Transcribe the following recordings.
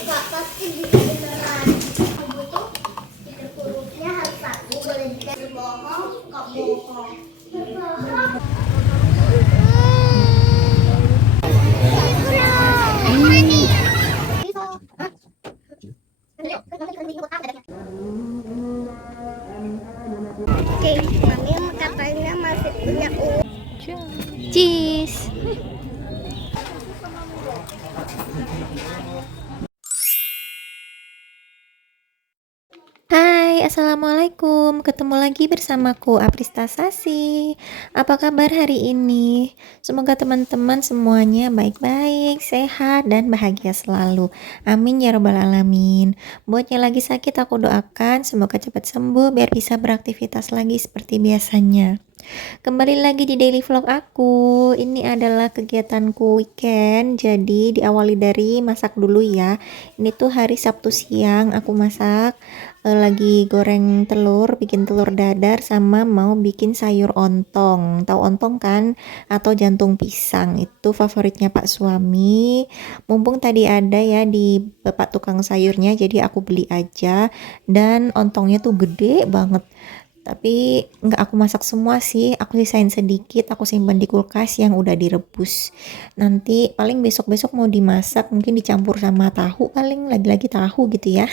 Kak, pasti bisa beneran. Kamu tuh stiker hurufnya harus satu, boleh dikasih bohong, kok bohong. Oke, mami katanya masih punya uang. Cheese. Hai, assalamualaikum. Ketemu lagi bersamaku Aprista Sasi. Apa kabar hari ini? Semoga teman-teman semuanya baik-baik, sehat, dan bahagia selalu. Amin ya robbal alamin. Buat yang lagi sakit, aku doakan semoga cepat sembuh biar bisa beraktivitas lagi seperti biasanya. Kembali lagi di daily vlog aku. Ini adalah kegiatanku weekend. Jadi diawali dari masak dulu ya. Ini tuh hari Sabtu siang aku masak. Lagi goreng telur, bikin telur dadar sama mau bikin sayur ontong. Tahu ontong kan? Atau jantung pisang. Itu favoritnya Pak suami. Mumpung tadi ada ya di bapak tukang sayurnya, jadi aku beli aja. Dan ontongnya tuh gede banget. Tapi nggak aku masak semua sih, aku sisain sedikit, aku simpan di kulkas yang udah direbus. Nanti paling besok-besok mau dimasak, mungkin dicampur sama tahu, paling lagi-lagi tahu gitu ya.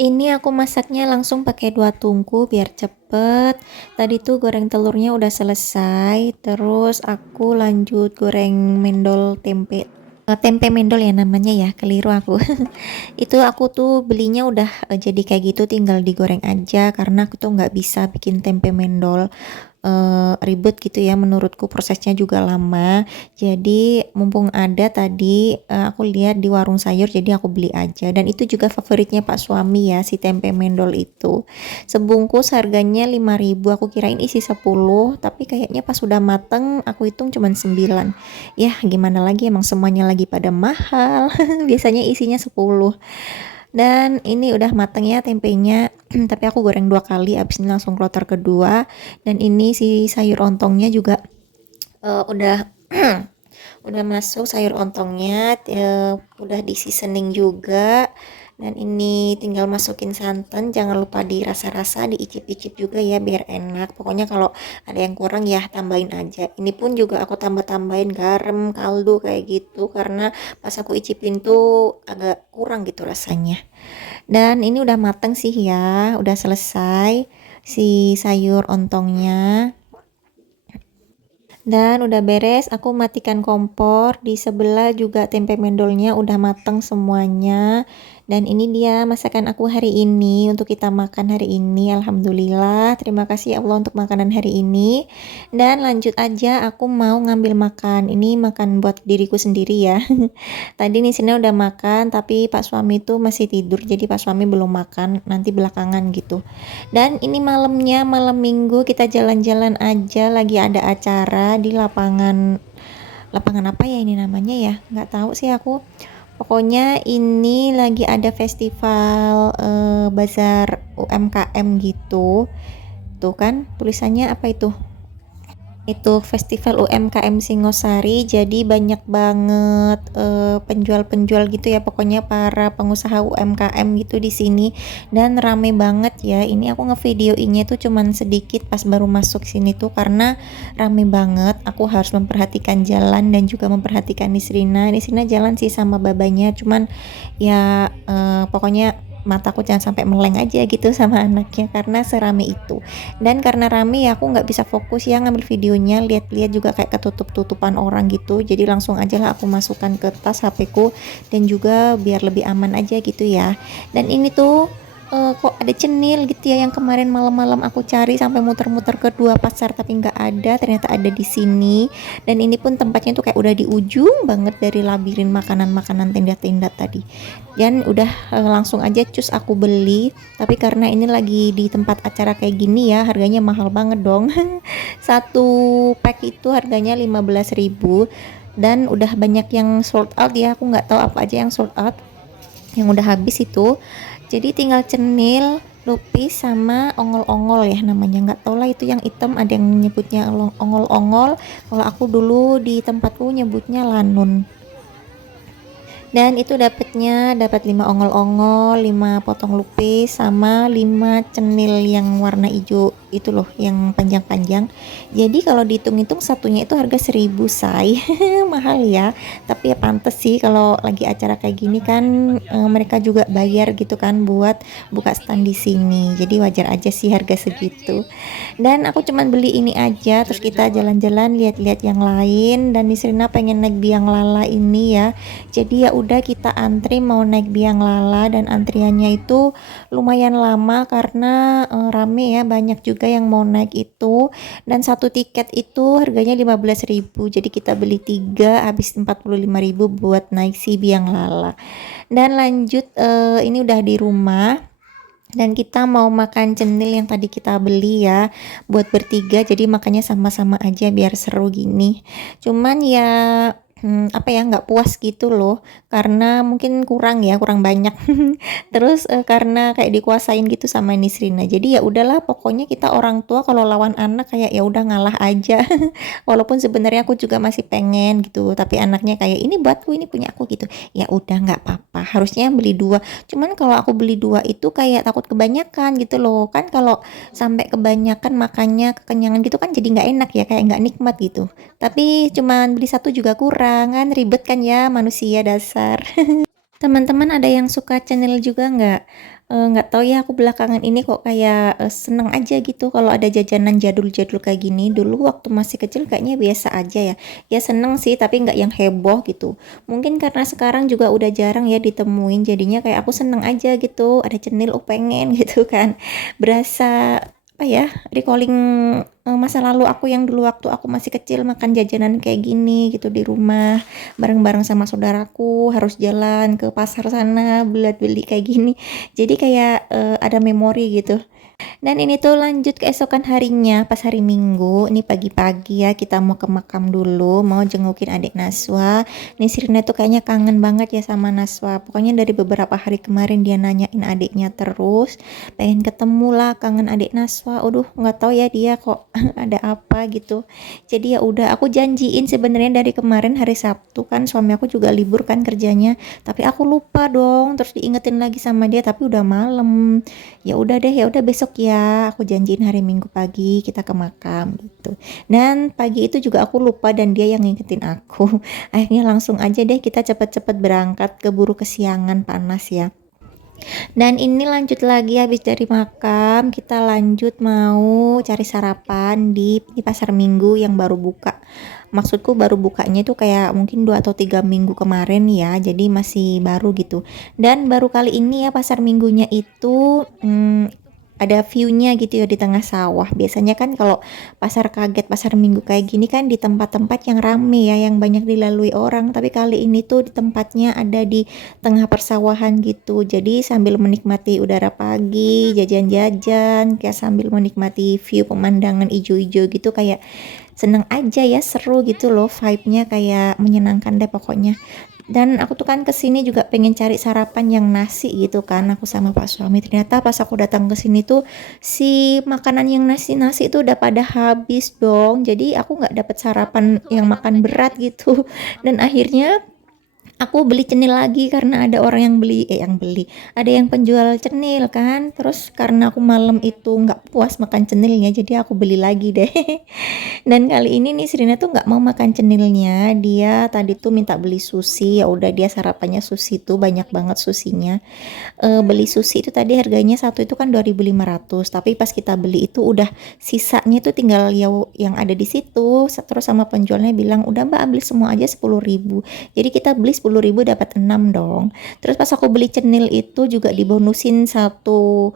Ini aku masaknya langsung pakai 2 tungku biar cepet. Tadi tuh goreng telurnya udah selesai, terus aku lanjut goreng mendol tempe. Tempe mendol ya namanya ya, keliru aku. Itu aku tuh belinya udah jadi kayak gitu, tinggal digoreng aja karena aku tuh nggak bisa bikin tempe mendol ribet gitu ya, menurutku prosesnya juga lama. Jadi mumpung ada tadi aku lihat di warung sayur, jadi aku beli aja. Dan itu juga favoritnya Pak suami ya, si tempe mendol itu. Sebungkus harganya 5.000, aku kirain isi 10, tapi kayaknya pas sudah mateng aku hitung cuman 9. Ya gimana lagi, emang semuanya lagi pada mahal. Biasanya isinya 10. Dan ini udah mateng ya tempenya. Tapi aku goreng 2 kali, abis ini langsung kloter kedua. Dan ini si sayur ontongnya juga udah udah masuk sayur ontongnya, udah di seasoning juga. Dan ini tinggal masukin santan, jangan lupa dirasa-rasa, diicip-icip juga ya biar enak. Pokoknya kalau ada yang kurang ya tambahin aja. Ini pun juga aku tambah-tambahin garam, kaldu kayak gitu karena pas aku icipin tuh agak kurang gitu rasanya. Dan ini udah mateng sih ya, udah selesai si sayur ontongnya. Dan udah beres, aku matikan kompor. Di sebelah juga tempe mendolnya udah mateng semuanya. Dan ini dia masakan aku hari ini untuk kita makan hari ini. Alhamdulillah, terima kasih Allah untuk makanan hari ini. Dan lanjut aja, aku mau ngambil makan. Ini makan buat diriku sendiri ya. Tadi nih sini udah makan, tapi Pak suami tuh masih tidur, jadi Pak suami belum makan, nanti belakangan gitu. Dan ini malamnya, malam minggu, kita jalan-jalan aja, lagi ada acara di lapangan. Lapangan apa ya ini namanya ya, nggak tahu sih aku. Pokoknya ini lagi ada festival bazar UMKM gitu. Tuh kan tulisannya apa itu festival UMKM Singosari, jadi banyak banget penjual-penjual gitu ya, pokoknya para pengusaha UMKM gitu di sini. Dan rame banget ya, ini aku ngevideoinnya tuh cuman sedikit pas baru masuk sini tuh karena rame banget. Aku harus memperhatikan jalan dan juga memperhatikan Nisrina jalan sih sama babanya, cuman ya pokoknya mataku jangan sampai meleng aja gitu sama anaknya karena serame itu. Dan karena rame ya aku nggak bisa fokus ya ngambil videonya, lihat-lihat juga kayak ketutup-tutupan orang gitu, jadi langsung aja lah aku masukkan ke tas HP ku dan juga biar lebih aman aja gitu ya. Dan ini tuh kok ada cenil gitu ya, yang kemarin malam-malam aku cari sampai muter-muter ke 2 pasar tapi nggak ada, ternyata ada di sini. Dan ini pun tempatnya tuh kayak udah di ujung banget dari labirin makanan-makanan tenda-tenda tadi. Dan udah langsung aja cus aku beli, tapi karena ini lagi di tempat acara kayak gini ya, harganya mahal banget dong. Satu pack itu harganya 15.000 dan udah banyak yang sold out ya, aku nggak tahu apa aja yang sold out, yang udah habis itu. Jadi tinggal cenil, lupis sama ongol-ongol ya namanya, nggak tau lah itu yang hitam, ada yang nyebutnya ongol-ongol, kalau aku dulu di tempatku nyebutnya lanun. Dan itu dapat 5 ongol-ongol, 5 potong lupis, sama 5 cenil yang warna hijau itu loh, yang panjang-panjang. Jadi kalau dihitung-hitung satunya itu harga 1.000 say. Mahal ya. Tapi ya pantes sih kalau lagi acara kayak gini kan, mereka juga bayar gitu kan buat buka stand di sini. Jadi wajar aja sih harga segitu. Dan aku cuman beli ini aja, terus kita jalan-jalan lihat-lihat yang lain, dan Nisrina pengen naik biang lala ini ya. Jadi ya udah kita antri mau naik biang lala, dan antriannya itu lumayan lama karena rame ya, banyak juga yang mau naik itu. Dan satu tiket itu harganya 15.000, jadi kita beli 3 habis 45.000 buat naik si biang lala. Dan lanjut, ini udah di rumah dan kita mau makan cenil yang tadi kita beli ya, buat bertiga, jadi makannya sama-sama aja biar seru gini. Cuman ya apa ya, nggak puas gitu loh, karena mungkin kurang ya, kurang banyak. Terus karena kayak dikuasain gitu sama Nisrina, jadi ya udahlah, pokoknya kita orang tua kalau lawan anak kayak ya udah ngalah aja. Walaupun sebenarnya aku juga masih pengen gitu, tapi anaknya kayak ini buatku, ini punya aku gitu. Ya udah nggak apa-apa, harusnya beli 2. Cuman kalau aku beli 2 itu kayak takut kebanyakan gitu loh. Kan kalau sampai kebanyakan makannya kekenyangan gitu kan jadi nggak enak ya, kayak nggak nikmat gitu. Tapi cuman beli 1 juga kurang kan, ribet kan ya manusia dasar. Teman-teman ada yang suka channel juga nggak? Nggak tahu ya, aku belakangan ini kok kayak seneng aja gitu kalau ada jajanan jadul-jadul kayak gini. Dulu waktu masih kecil kayaknya biasa aja ya. Ya seneng sih, tapi nggak yang heboh gitu. Mungkin karena sekarang juga udah jarang ya ditemuin, jadinya kayak aku seneng aja gitu. Ada channel, oh pengen gitu kan. Berasa apa ya, recalling masa lalu aku yang dulu waktu aku masih kecil makan jajanan kayak gini gitu di rumah bareng-bareng sama saudaraku, harus jalan ke pasar sana beli kayak gini. Jadi kayak ada memori gitu. Dan ini tuh lanjut keesokan harinya, pas hari Minggu, ini pagi-pagi ya, kita mau ke makam dulu, mau jengukin adik Naswa. Nih Sirina tuh kayaknya kangen banget ya sama Naswa. Pokoknya dari beberapa hari kemarin dia nanyain adiknya terus, pengen ketemu lah, kangen adik Naswa. Aduh, nggak tahu ya dia kok ada apa gitu. Jadi ya udah, aku janjiin sebenarnya dari kemarin hari Sabtu kan, suami aku juga libur kan kerjanya, tapi aku lupa dong, terus diingetin lagi sama dia, tapi udah malam. Ya udah deh, ya udah besok ya, aku janjiin hari Minggu pagi kita ke makam gitu. Dan pagi itu juga aku lupa dan dia yang ngingetin aku. Akhirnya langsung aja deh kita cepet-cepet berangkat, keburu kesiangan panas ya. Dan ini lanjut lagi, habis dari makam kita lanjut mau cari sarapan di pasar Minggu yang baru buka. Maksudku baru bukanya itu kayak mungkin 2 atau 3 minggu kemarin ya, jadi masih baru gitu. Dan baru kali ini ya pasar minggunya itu ada view-nya gitu ya di tengah sawah. Biasanya kan kalau pasar kaget, pasar minggu kayak gini kan di tempat-tempat yang rame ya, yang banyak dilalui orang. Tapi kali ini tuh di tempatnya ada di tengah persawahan gitu. Jadi sambil menikmati udara pagi, jajan-jajan, kayak sambil menikmati view pemandangan ijo-ijo gitu, kayak seneng aja ya, seru gitu loh, vibe-nya kayak menyenangkan deh pokoknya. Dan aku tuh kan kesini juga pengen cari sarapan yang nasi gitu kan, aku sama Pak suami. Ternyata pas aku datang ke sini tuh si makanan yang nasi-nasi itu udah pada habis dong. Jadi aku nggak dapet sarapan yang makan berat gitu. Dan akhirnya aku beli cenil lagi karena ada orang yang beli, ada yang penjual cenil kan. Terus karena aku malam itu nggak puas makan cenilnya, jadi aku beli lagi deh. Dan kali ini nih Serena tuh nggak mau makan cenilnya, dia tadi tuh minta beli sushi. Ya udah, dia sarapannya sushi tuh banyak banget susinya. Beli sushi itu tadi harganya satu itu kan 2.500, tapi pas kita beli itu udah sisanya itu tinggal ya yang ada di situ. Terus sama penjualnya bilang udah mbak ambil semua aja 10.000, jadi kita beli 10.000 dapat 6 dong. Terus pas aku beli cenil itu juga dibonusin satu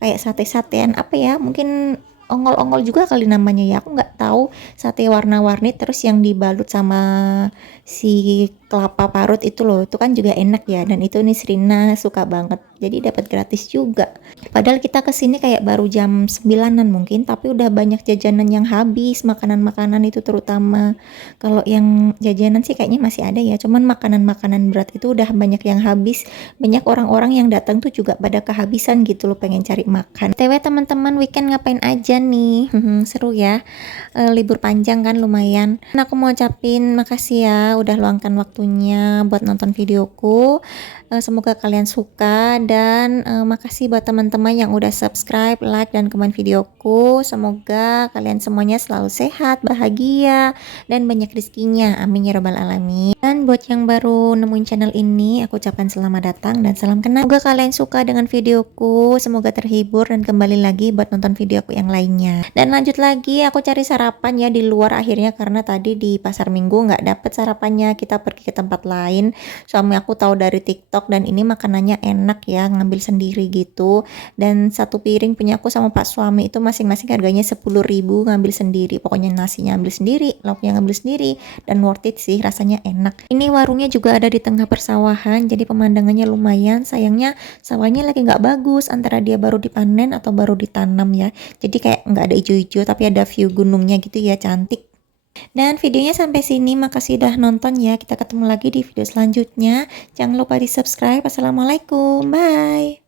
kayak sate-satean apa ya, mungkin ongol-ongol juga kali namanya ya, aku nggak tahu, sate warna-warni terus yang dibalut sama si kelapa parut itu loh, itu kan juga enak ya, dan itu nih Serina suka banget, jadi dapat gratis juga. Padahal kita kesini kayak baru jam 9-an mungkin, tapi udah banyak jajanan yang habis, makanan-makanan itu terutama. Kalau yang jajanan sih kayaknya masih ada ya, cuman makanan-makanan berat itu udah banyak yang habis. Banyak orang-orang yang datang tuh juga pada kehabisan gitu loh, pengen cari makan. TW teman-teman, weekend ngapain aja jajan nih. Seru ya. Libur panjang kan lumayan. Nah, aku mau ucapin makasih ya udah luangkan waktunya buat nonton videoku. Semoga kalian suka dan makasih buat teman-teman yang udah subscribe, like dan komen videoku. Semoga kalian semuanya selalu sehat, bahagia dan banyak rezekinya. Amin ya robbal alamin. Dan buat yang baru nemuin channel ini, aku ucapkan selamat datang dan salam kenal. Semoga kalian suka dengan videoku, semoga terhibur dan kembali lagi buat nonton videoku yang lainnya. Dan lanjut lagi, aku cari sarapan ya di luar akhirnya karena tadi di pasar minggu nggak dapet sarapannya. Kita pergi ke tempat lain. Suami aku tahu dari TikTok dan ini makanannya enak ya, ngambil sendiri gitu. Dan satu piring punya aku sama Pak suami itu masing-masing harganya 10.000, ngambil sendiri. Pokoknya nasinya ambil sendiri, lauknya ngambil sendiri dan worth it sih, rasanya enak. Ini warungnya juga ada di tengah persawahan, jadi pemandangannya lumayan. Sayangnya sawahnya lagi nggak bagus, antara dia baru dipanen atau baru ditanam ya. Jadi kayak nggak ada hijau-hijau tapi ada view gunungnya gitu ya, cantik. Dan videonya sampai sini, makasih udah nonton ya. Kita ketemu lagi di video selanjutnya. Jangan lupa di subscribe. Assalamualaikum, bye.